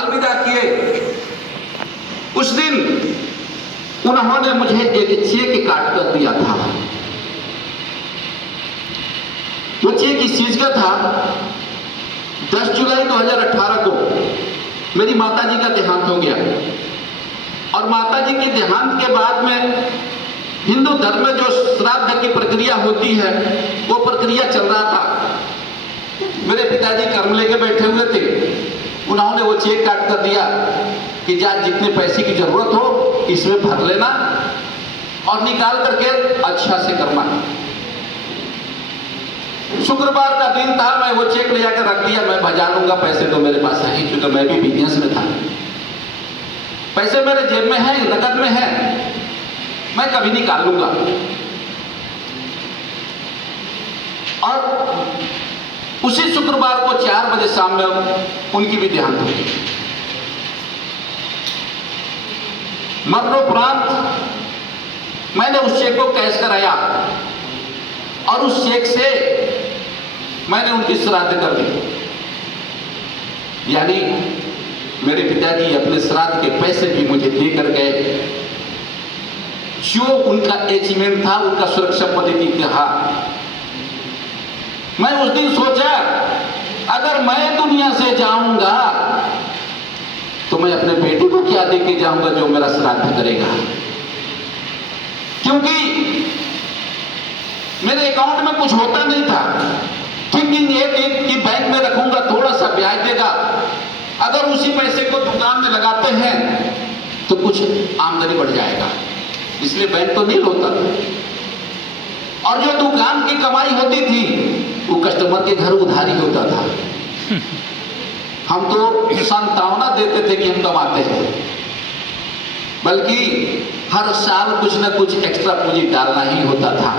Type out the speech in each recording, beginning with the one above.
अलविदा किए, उस दिन उन्होंने मुझे एक चेक काट कर दिया था। वो चेक इस चीज का था, 10 जुलाई 2018 को मेरी माताजी का देहांत हो गया और माताजी के देहांत के बाद में हिंदू धर्म में जो श्राद्ध की प्रक्रिया होती है वो प्रक्रिया चल रहा था। मेरे पिताजी कर्म लेके बैठे हुए थे, उन्होंने वो चेक काट कर दिया कि जा जितने पैसे की जरूरत हो इसमें भर लेना और निकाल करके अच्छा से करना। शुक्रवार का दिन था, मैं वो चेक ले जाकर रख दिया। मैं बजा लूंगा, पैसे तो मेरे पास है क्योंकि मैं भी बिजनेस में था। पैसे मेरे जेब में है, नकद में है, मैं कभी निकाल लूंगा। और उसी शुक्रवार को 4 बजे शाम में उनकी भी देहांत हुई। मरणोपरांत मैंने उस चेक को कैश कराया और उस चेक से मैंने उनकी श्राद्ध कर दी। यानी मेरे पिताजी अपने श्राद्ध के पैसे भी मुझे देकर गए। जो उनका अचीवमेंट था, उनका सुरक्षा पद्धति था। मैं उस दिन सोचा अगर मैं दुनिया से जाऊंगा तो मैं अपने बेटे को क्या देके जाऊंगा जो मेरा श्राद्ध करेगा। क्योंकि मेरे अकाउंट में कुछ होता नहीं था। थिंकिंग ये थी कि बैंक में रखूंगा, थोड़ा सा ब्याज देगा, अगर उसी पैसे को दुकान में लगाते हैं तो कुछ आमदनी बढ़ जाएगा, इसलिए बैंक तो नहीं होता था। और जो दुकान की कमाई होती थी वो कस्टमर के घर उधारी होता था। हम तो सांत्वना देते थे कि हम कमाते हैं, बल्कि हर साल कुछ ना कुछ एक्स्ट्रा पूंजी डालना ही होता था।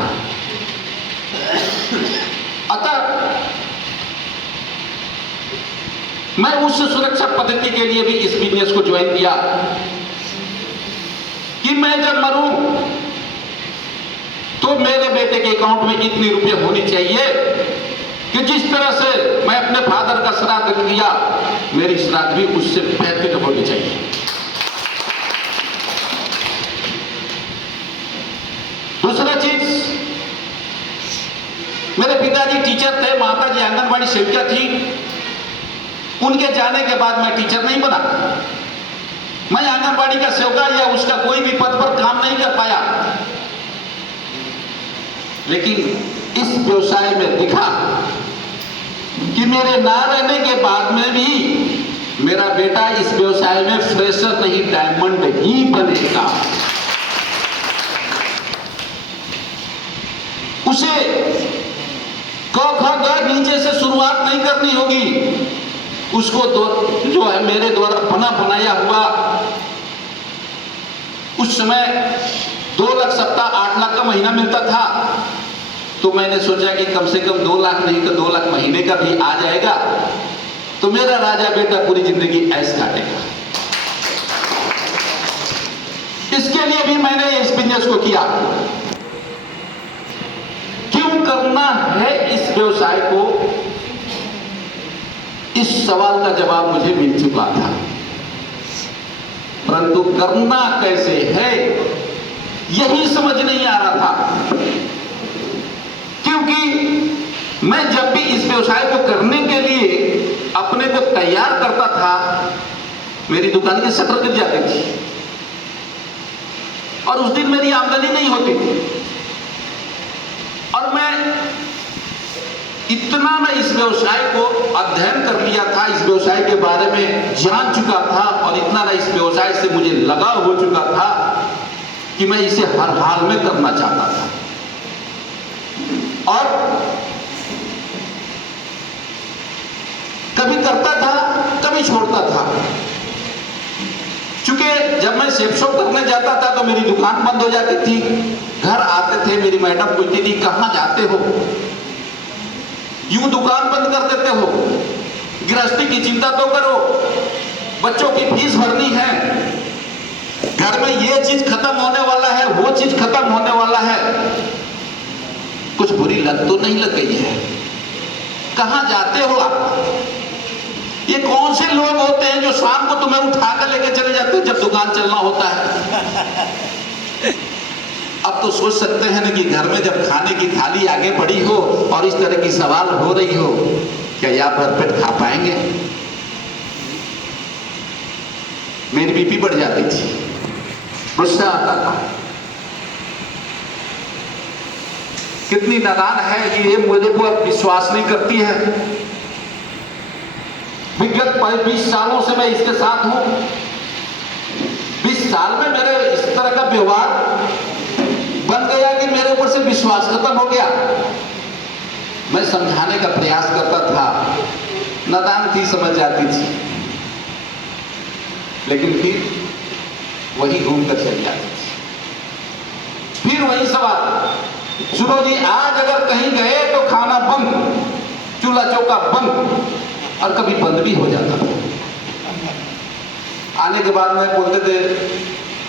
अतः मैं उस सुरक्षा पद्धति के लिए भी इस बिजनेस को ज्वाइन किया कि मैं जब मरूं तो मेरे बेटे के अकाउंट में इतने रुपए होने चाहिए कि जिस तरह से मैं अपने फादर का श्राद्ध किया, मेरी श्राद्ध भी उससे बेहतर होनी चाहिए। दूसरा चीज, मेरे पिताजी टीचर थे, माताजी आंगनबाड़ी सेविका थी। उनके जाने के बाद मैं टीचर नहीं बना। मैं आंगनबाड़ी का सेवका या उसका कोई भी पद पर काम नहीं कर पाया। लेकिन इस व्यवसाय में दिखा कि मेरे ना रहने के बाद में भी मेरा बेटा इस व्यवसाय में फ्रेशर नहीं, डायमंड ही बनेगा। उसे क ख ग नीचे से शुरुआत नहीं करनी होगी। उसको जो है मेरे द्वारा बना बनाया हुआ, उस समय 2 लाख सप्ताह 8 लाख का महीना मिलता था, तो मैंने सोचा कि कम से कम 2 लाख नहीं तो 2 लाख महीने का भी आ जाएगा तो मेरा राजा बेटा पूरी जिंदगी ऐश काटेगा। इसके लिए भी मैंने इस बिजनेस को किया। क्यों करना है इस व्यवसाय को, इस सवाल का जवाब मुझे मिल चुका था, परंतु करना कैसे है यही समझ नहीं आ रहा था। क्योंकि मैं जब भी इस व्यवसाय को करने के लिए अपने को तैयार करता था, मेरी दुकान की शटर गिर जाती थी और उस दिन मेरी आमदनी नहीं होती थी। और मैं इतना मैं इस व्यवसाय को अध्ययन कर लिया था, इस व्यवसाय के बारे में जान चुका था और इतना ना इस व्यवसाय से मुझे लगाव हो चुका था कि मैं इसे हर हाल में करना चाहता था। और कभी करता था, कभी छोड़ता था। क्योंकि जब मैं सेफ शॉप करने जाता था तो मेरी दुकान बंद हो जाती थी। घर आते थे, मेरी मैडम पूछती थी कहां जाते हो, यूं दुकान बंद कर देते हो, गृहस्थी की चिंता तो करो, बच्चों की फीस भरनी है, घर में ये चीज खत्म होने वाला है, वो चीज खत्म होने वाला है, कुछ बुरी लत तो नहीं लग गई है, कहां जाते हो आप? ये कौन से लोग होते हैं जो शाम को सुबह उठा कर लेके चले जाते हैं जब दुकान चलना होता है। अब तो सोच सकते हैं ना कि घर में जब खाने की थाली आगे पड़ी हो और इस तरह की सवाल हो रही हो, क्या यहाँ भरपेट खा पाएंगे? मेरी बीपी बढ़ जाती थी, गुस्सा आता था। कितनी नादान है कि ये मुझे को अब विश्वास नहीं करती है। विगत 20 सालों से मैं इसके साथ हूं। 20 साल में मेरे इस तरह का व्यवहार बन गया कि मेरे ऊपर से विश्वास खत्म हो गया। मैं समझाने का प्रयास करता था, नादान थी, समझ जाती थी, लेकिन फिर वही घूम कर चली जाती थी। फिर वही सवाल, सुनो जी आज अगर कहीं गए तो खाना बंद, चूल्हा चौका बंद, और कभी बंद भी हो जाता था। आने के बाद में बोलते थे,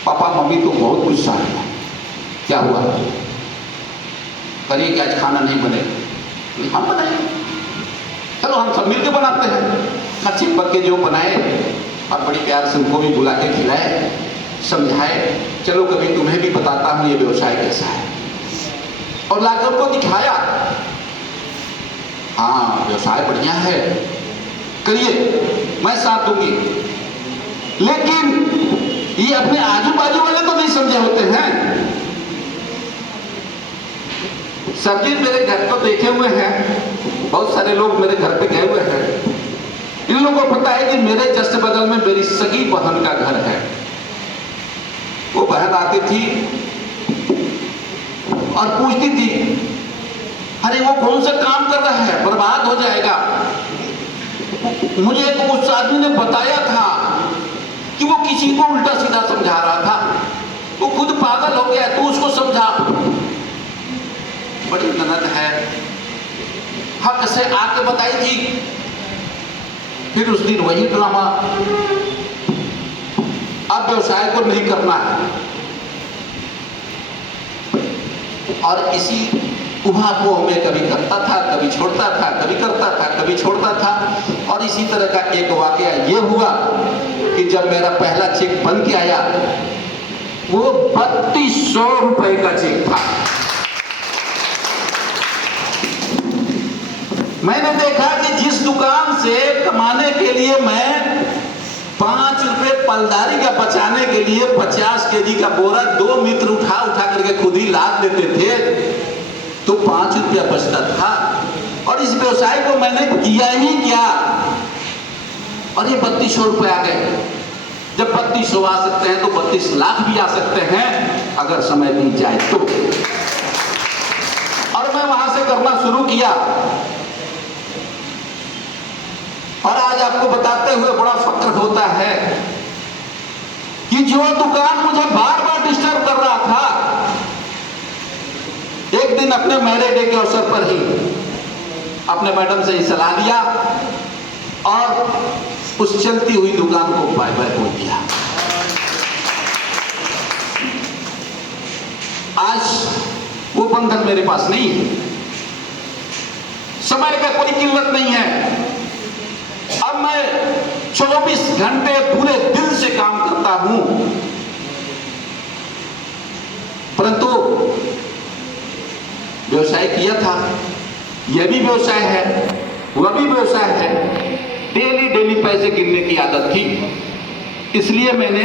पापा मम्मी तो बहुत गुस्सा है। क्या हुआ? करिए कि आज खाना नहीं बनेगा। हम बनाएंगे, चलो हम सब मिलकर बनाते हैं। अच्छी पक के जो बनाए और बड़ी प्यार से उनको भी बुला के खिलाए, समझाए, चलो कभी तुम्हें भी बताता हूं ये व्यवसाय कैसा है, और लाकर उनको दिखाया। हाँ व्यवसाय बढ़िया है, करिए, मैं साथ दूंगी। लेकिन ये अपने आजू बाजू वाले तो नहीं समझे होते हैं। सब्जी मेरे घर को देखे हुए हैं, बहुत सारे लोग मेरे घर पे गए हुए हैं। इन लोगों को पता है कि मेरे जस्ट बगल में मेरी सगी बहन का घर है। वो बहन आती थी और पूछती थी, अरे वो कौन सा काम कर रहा है, बर्बाद हो जाएगा। मुझे तो उस आदमी ने बताया था कि वो किसी को उल्टा सीधा समझा रहा था, वो खुद पागल हो गया, तो उसको समझा। बड़ी ननद है, हक से आके बताई थी। फिर उस दिन वही ड्रामा, अब व्यवसाय को नहीं करना है। और इसी उहापोह में कभी करता था, कभी छोड़ता था, कभी करता था, कभी छोड़ता था। और इसी तरह का एक वाकया ये हुआ कि जब मेरा पहला चेक बन के आया, वो 3200 रुपए का चेक था। मैंने देखा कि जिस दुकान से कमाने के लिए मैं 5 रुपए पलदारी का बचाने के लिए 50 केजी का बोरा 2 मित्र उठा करके खुद ही लाद देते थे, तो 5 रुपया बचता था। और इस व्यवसाय को मैंने किया ही क्या, और ये 3200 रुपए आ गए। जब 3200 आ सकते हैं तो 32 लाख भी आ सकते हैं अगर समय बीत जाए तो। और मैं वहां से करना शुरू किया, और आज आपको बताते हुए बड़ा फक्र होता है कि जो दुकान मुझे बार बार डिस्टर्ब कर रहा था, एक दिन अपने मैरिज डे के अवसर पर ही अपने मैडम से ही सलाह लिया और उस चलती हुई दुकान को बाय बाय बोल दिया। आज वो बंधन मेरे पास नहीं है, समय का कोई किल्लत नहीं है। अब मैं 24 घंटे पूरे दिल से काम करता हूं, परंतु व्यवसाय किया था, यह भी व्यवसाय है, वह भी व्यवसाय है। डेली पैसे गिनने की आदत थी, इसलिए मैंने